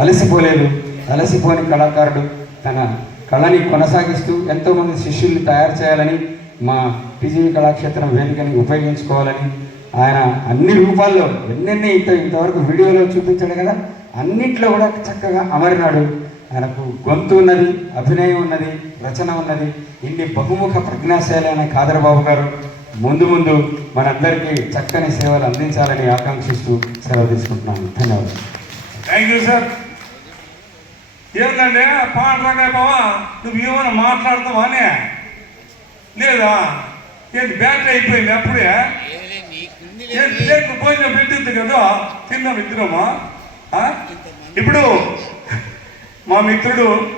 అలసిపోలేదు అలసిపోని కళాకారుడు తన కళని కొనసాగిస్తూ ఎంతోమంది శిష్యుల్ని తయారు చేయాలని మా పిజివి కళాక్షేత్రం వేదికని ఉపయోగించుకోవాలని ఆయన అన్ని రూపాల్లో ఎన్నెన్ని ఇంత ఇంతవరకు వీడియోలో చూపించాడు కదా అన్నిట్లో కూడా చక్కగా అమరినాడు. ఆయనకు గొంతు ఉన్నది అభినయం ఉన్నది రచన ఉన్నది ఇన్ని బహుముఖ ప్రజ్ఞాశాలైన కాదరబాబు గారు. ముందు ముందు మనందరికీ చక్కని సేవలు అందించాలని ఆకాంక్షిస్తూ సెలవు తీసుకుంటున్నాను. ధన్యవాదాలు. థ్యాంక్ యూ సార్ ఏంటంటే పాట బావా నువ్వు ఏమైనా మాట్లాడతావానే లేదా? ఏంటి బ్యాటరీ అయిపోయింది అప్పుడే? ఏంటి భోజనం పెట్టింది కదా? తిన్నాం ఇద్దరమా? ఇప్పుడు మా మిత్రుడు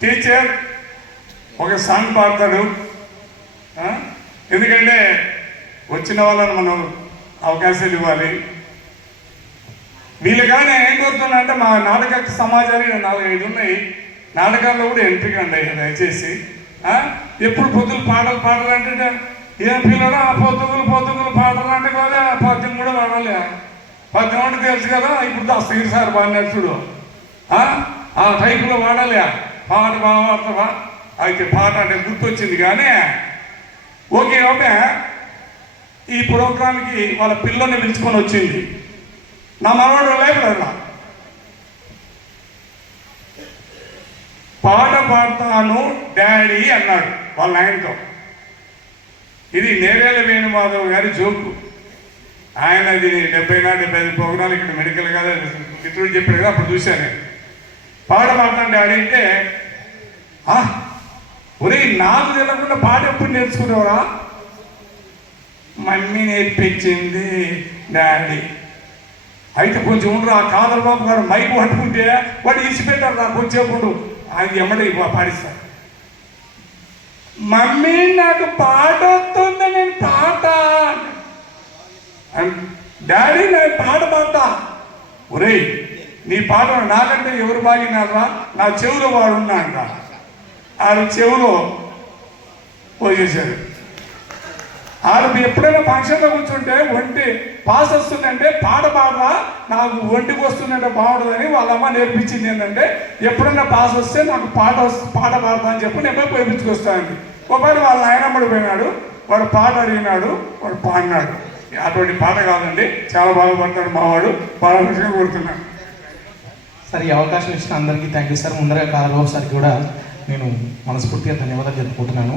టీచర్ ఒక సాంగ్ పాడతాడు. ఎందుకంటే వచ్చిన వాళ్ళని మనం అవకాశాలు ఇవ్వాలి. వీళ్ళు కానీ ఏం కోరుతున్నా అంటే మా నాటక సమాజానికి నాలుగు ఐదు ఉన్నాయి. నాటకాల్లో కూడా ఎంట్రీ అండి దయచేసి. ఎప్పుడు పొద్దులు పాటలు పాడాలంటే ఏం పిల్లడా పొద్దుగులు పొద్దుగులు పాటలు అంటే కదా పద్యం కూడా పాడాలి పద్యం అంటే తెలుసు కదా ఇప్పుడు దస్తగిరి సార్ బాగా చూడు. ఆ? టైపులో పాడాలి పాట బాగా పాడతావా అయితే పాట అంటే గుర్తొచ్చింది కానీ ఓకే ఓకే. ఈ ప్రోగ్రాంకి వాళ్ళ పిల్లల్ని పిలుచుకొని వచ్చింది. నా మనవాడు లేకుండా పాట పాడతాను డాడీ అన్నాడు వాళ్ళ ఆయనతో ఇది నేరేళ్ళ వేణుమాధవ్ గారి జోకు. ఆయన అది డెబ్బై నా డెబ్బై ఐదు ప్రోగ్రాలు ఇక్కడ మెడికల్ కాదు మిత్రుడు చెప్పాడు కదా అప్పుడు చూశాను నేను. పాట పాడతాను డాడీ అంటే ఒరే ఒరేయ్ నాకు తెలియకుండా పాట ఎప్పుడు నేర్చుకునేవరా? మమ్మీ నేర్పించింది డాడీ. అయితే కొంచెం ఉండరు? ఆ కాదర్ బాబు గారు మైక్ పట్టుకుంటే వాడు ఇచ్చిపెట్టారు నాకు వచ్చేప్పుడు ఆయన ఎమ్మడి పాడిస్తారు మమ్మీ నాకు పాట వస్తుంది నేను పాట డాడీ నేను పాట పాడతా. ఒరేయ్ నీ పాట నాకంటే ఎవరు బాగినారా నా చెవులో వాడు ఉన్నాడు ఆ చెవులో పోసేశాడు. ఆడు ఎప్పుడైనా ఫంక్షన్లో కూర్చుంటే ఒంటి పాస్ వస్తుందంటే పాట పాడరా నాకు ఒంటికి వస్తుందంటే బాగుంటుందని వాళ్ళ అమ్మ నేర్పించింది ఏంటంటే ఎప్పుడైనా పాస్ వస్తే నాకు పాట పాట పాడతా అని చెప్పి నేను పోయి పోయించుకొస్తానండి ఒకసారి వాళ్ళ నాయనమ్మడు పోయినాడు వాడు పాట అడిగినాడు వాడు పాడినాడు. అటువంటి పాట కాదండి చాలా బాగా పాడతాడు మావాడు. పాడాల్సిందిగా కోరుతున్నాడు సార్ ఈ అవకాశం ఇచ్చిన అందరికీ థ్యాంక్ యూ సార్ ముందరగా కాలబాబు సార్కి కూడా నేను మనస్ఫూర్తిగా ధన్యవాదాలు జరుపుకుంటున్నాను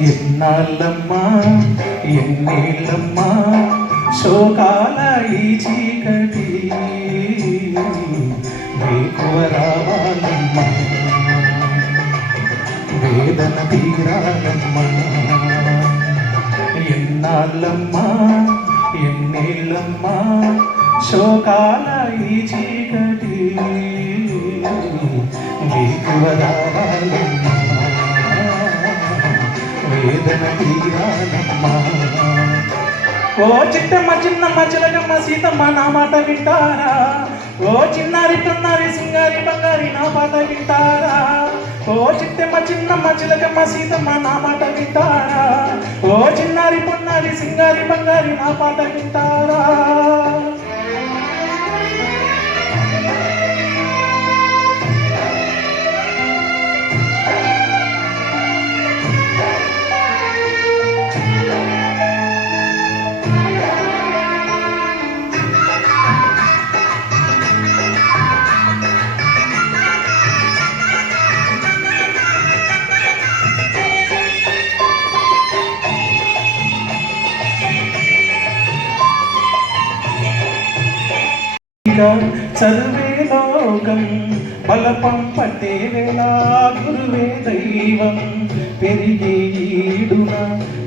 ఎన్నాళ్ళమ్మా? ఎన్నేళ్ళమ్మా? శోకాల ఈ చీకటి. వేకువ రావాలమ్మా. వేదన తీరాలమ్మా. ఎన్నాళ్ళమ్మా? ఎన్నేళ్ళమ్మా? శోకాల ఈ చీకటి. వేకువ రావాలమ్మా. వేదన తీరాలమ్మా. ఓ చిట్టమ్మ చిన్నమ్మ చిలకమ్మ సీతమ్మ నా మాట వింటారా? ఓ చిన్నారి పున్నారి సింగారి బంగారి నా పాట వింటారా? ఓ చిట్టమ్మ చిన్నమ్మ చిలకమ్మ సీతమ్మ నా మాట వింటారా? ఓ చిన్నారి పున్నారి సింగారి బంగారి నా పాట వింటారా? లోకం బలపం పట్టే వేళ గురువే దైవం. పెరిగేడున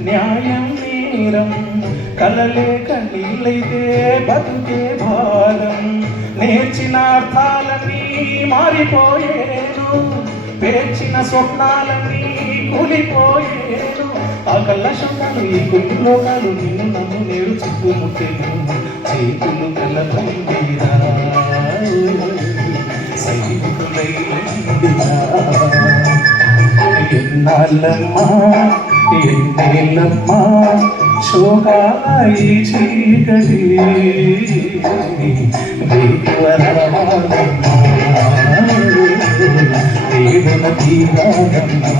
న్యాయం నేరం కలలే కన్నీళ్ళైతే బతుకే భారం. నేర్చిన అర్థాలని మారిపోయేను పేర్చిన స్వప్నాలని కూలిపోయేను. ఆ కళ్ళ ఈ కొన్ని నిన్ను నన్ను నేడు చుట్టుముట్టేను చేతులు కలపండిరా సైనికులైరా ఎన్నాళ్ళమ్మా ఎన్నేళ్ళమ్మా శోకాయి చీకటి. వేకువరాలమ్మా తీరాదమ్మా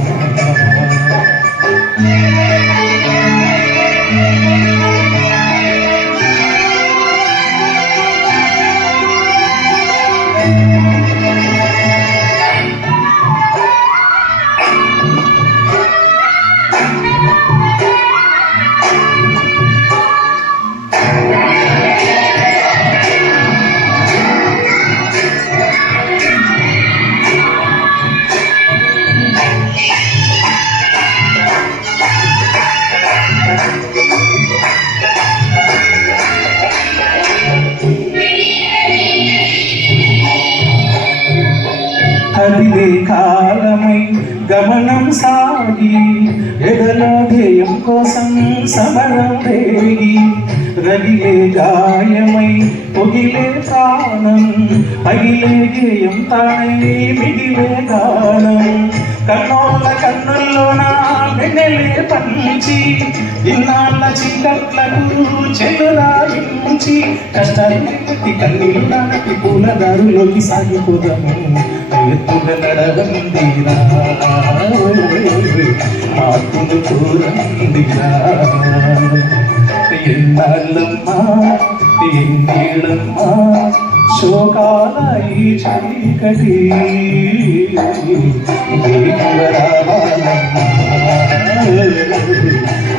కోసం సమరం రేగి రగిలే గాయమై పొగిలే ప్రాణం అగిలే గేయం తానై మిగిలే గానం. కన్నోళ్ళ కన్నుల్లోన వెన్నెలే పంచి ఇన్నాళ్ళ చీకట్లకు చెల్లురాయించి కష్టాలు పెట్టి కన్నీళ్ళు నాటి పూలదారులోకి సాగిపోదాము. ఎత్తుగా నడవందిరా ఆకులు కూరందిరా ఎన్నాళ్ళమ్మా ఎన్నేళ్ళమ్మా శోకాల ఈ చీకటి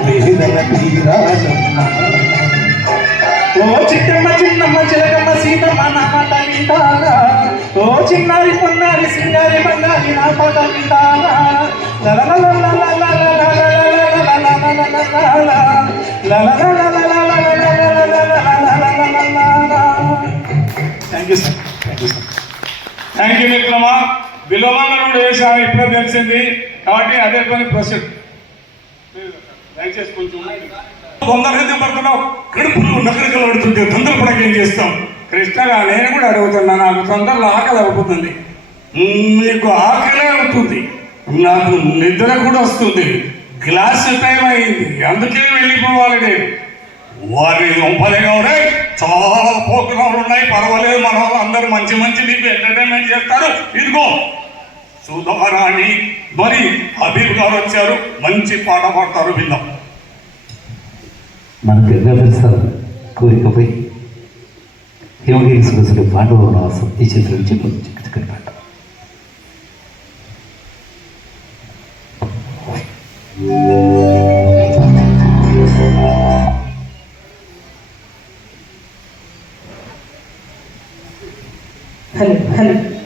వేదన తీరాలమ్మా ఓ చిట్టమ్మ చిన్నమ్మ చిలకమ్మ సీతమ్మ నా మాట వింటారా ఓ చిన్నారి పొన్నారి సింగారి బంగారి నా పాట వింటారా thank you sir thank you sir thank you విక్రమా విలోమంగా కూడా వేసాము ఇప్పుడే తెలిసింది. కాబట్టి అదే పని ప్రొసీడ్ దయచేసి కొంచెం తొందరగా దింపడుతున్నావు కడుపులు నకరికలు పడుతుంటే తొందరపడక ఏం చేస్తాం? కృష్ణగా నేను కూడా అడుగుతున్నా నాకు తొందరలో ఆకలి అవుతుంది మీకు ఆకలే అవుతుంది. నాకు నిద్ర కూడా వస్తుంది. గ్లాస్ టైం అయింది. అందుకే వెళ్ళిపోవాలి నేను. వారి ఒంపలేగా ఉన్నాయి చాలా ప్రోగ్రాంలు ఉన్నాయి. పర్వాలేదు మన వాళ్ళు అందరూ మంచి మంచి నీకు ఎంటర్టైన్మెంట్ చేస్తారు. ఇదిగో సుధారాణి మరి హబీబ్ గారు వచ్చారు. మంచి పాట పాడతారు విందాం. మనకు గంగాధర్ కోరికపై హిమగిరి సురసుడు పాండవ నివాసం ఈ చిత్రం చెప్పు చిక్కడి పాట حلو حلو